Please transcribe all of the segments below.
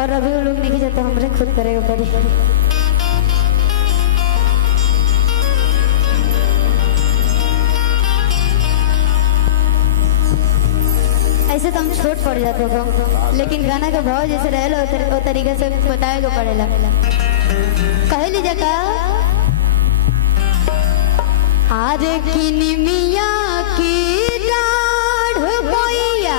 और अभी वो लोग नहीं जाते हमरे खुद करेगा पड़ी। ऐसे तो हम छोट पड़ जाते हो, लेकिन गाना का भाव जैसे रहेला वो तरीके से बताएगा पड़ेला। कहे लीजिए का आरे किनी मिया की डाढ़ बोइया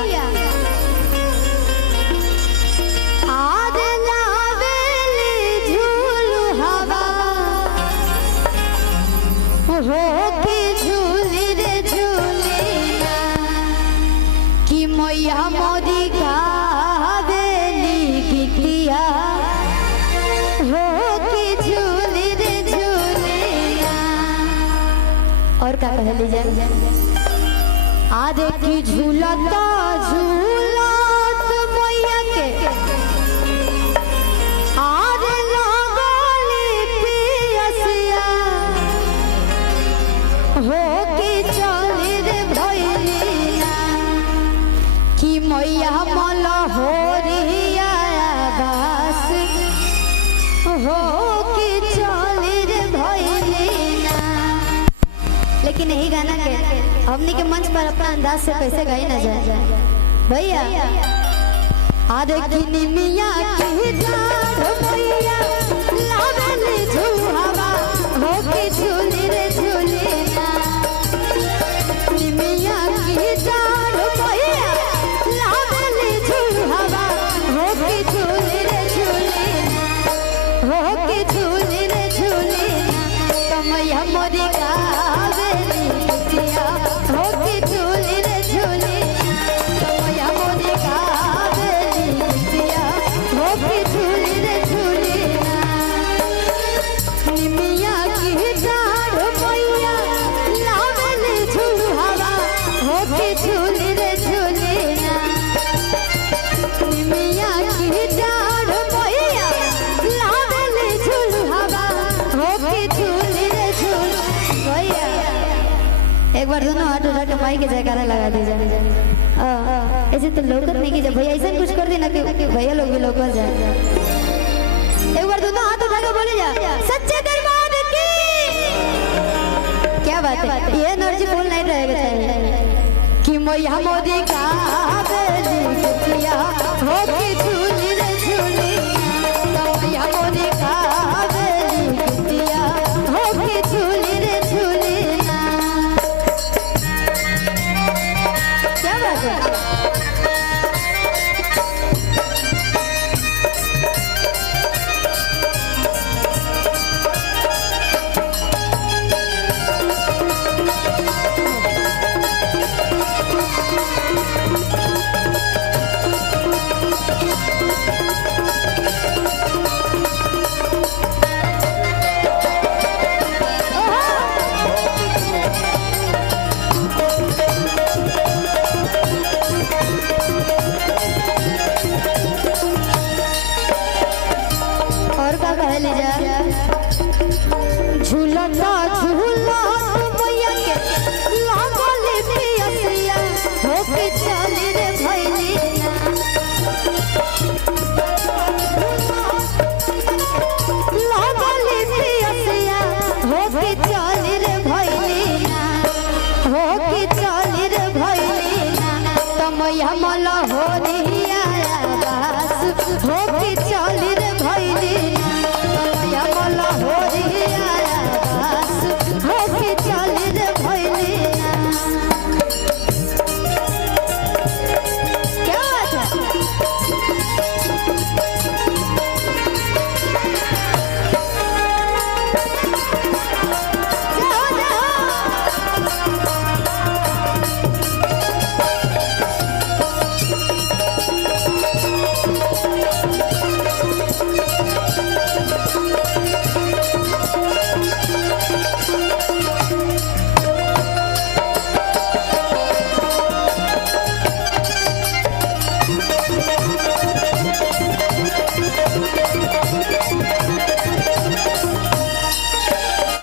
आरे लावेली झूलू हवा हो के झूली रे झूली कि मैया मोदी गावेली गिटिया हो के झूली रे झूली और क्या कह लीजिए आधे की झूलता झूलत मैया के आधे लगली पियसिया हो के चली रे भैलिया कि मैया मल हो रिया बास हो के चली रे भैलिया। लेकिन यही गाना के हमने के मंच पर अपना अंदाज से कैसे गाई ना जाए भैया। आरे किनी मिया की डाढ़ भैया लावेली झूहवा हो के झूली रे झूली मिया की डाढ़ भैया लावेली झूहवा हो के झूली रे झूली हो के झूली रे झूली कमैया मोरी गावेली गिटिया हो के झूली रे झूली कमैया मोरी गावेली गिटिया हो के झूली रे झूली निमिया की डाढ़ भैया लावेली झूहवा हो के झूली रे झूली निमिया की डाढ़ भैया लावेली झूहवा हो के झूली रे झूली भैया। एक बार दोनों हाथ उठा के माई के जयकारा लगा दीजिए। ऐसे तो लोग नहीं कीजिए भैया, ऐसा कुछ कर देना कि भैया लोग भी लोग जाए। एक बार दोनों हाथ उठा के बोले जा सच्चे दरबार की। क्या बात है, ये एनर्जी फुल नहीं रहेगा चाहिए कि मैया मोदी का गिटिया हो के झूली रे झूली मैया मोदी का गिटिया हो के झूली रे झूली। क्या बात है, और क्या कह लीजिए झूलता झूलता मैया के लागली पियसिया हो के चली रे भैलिया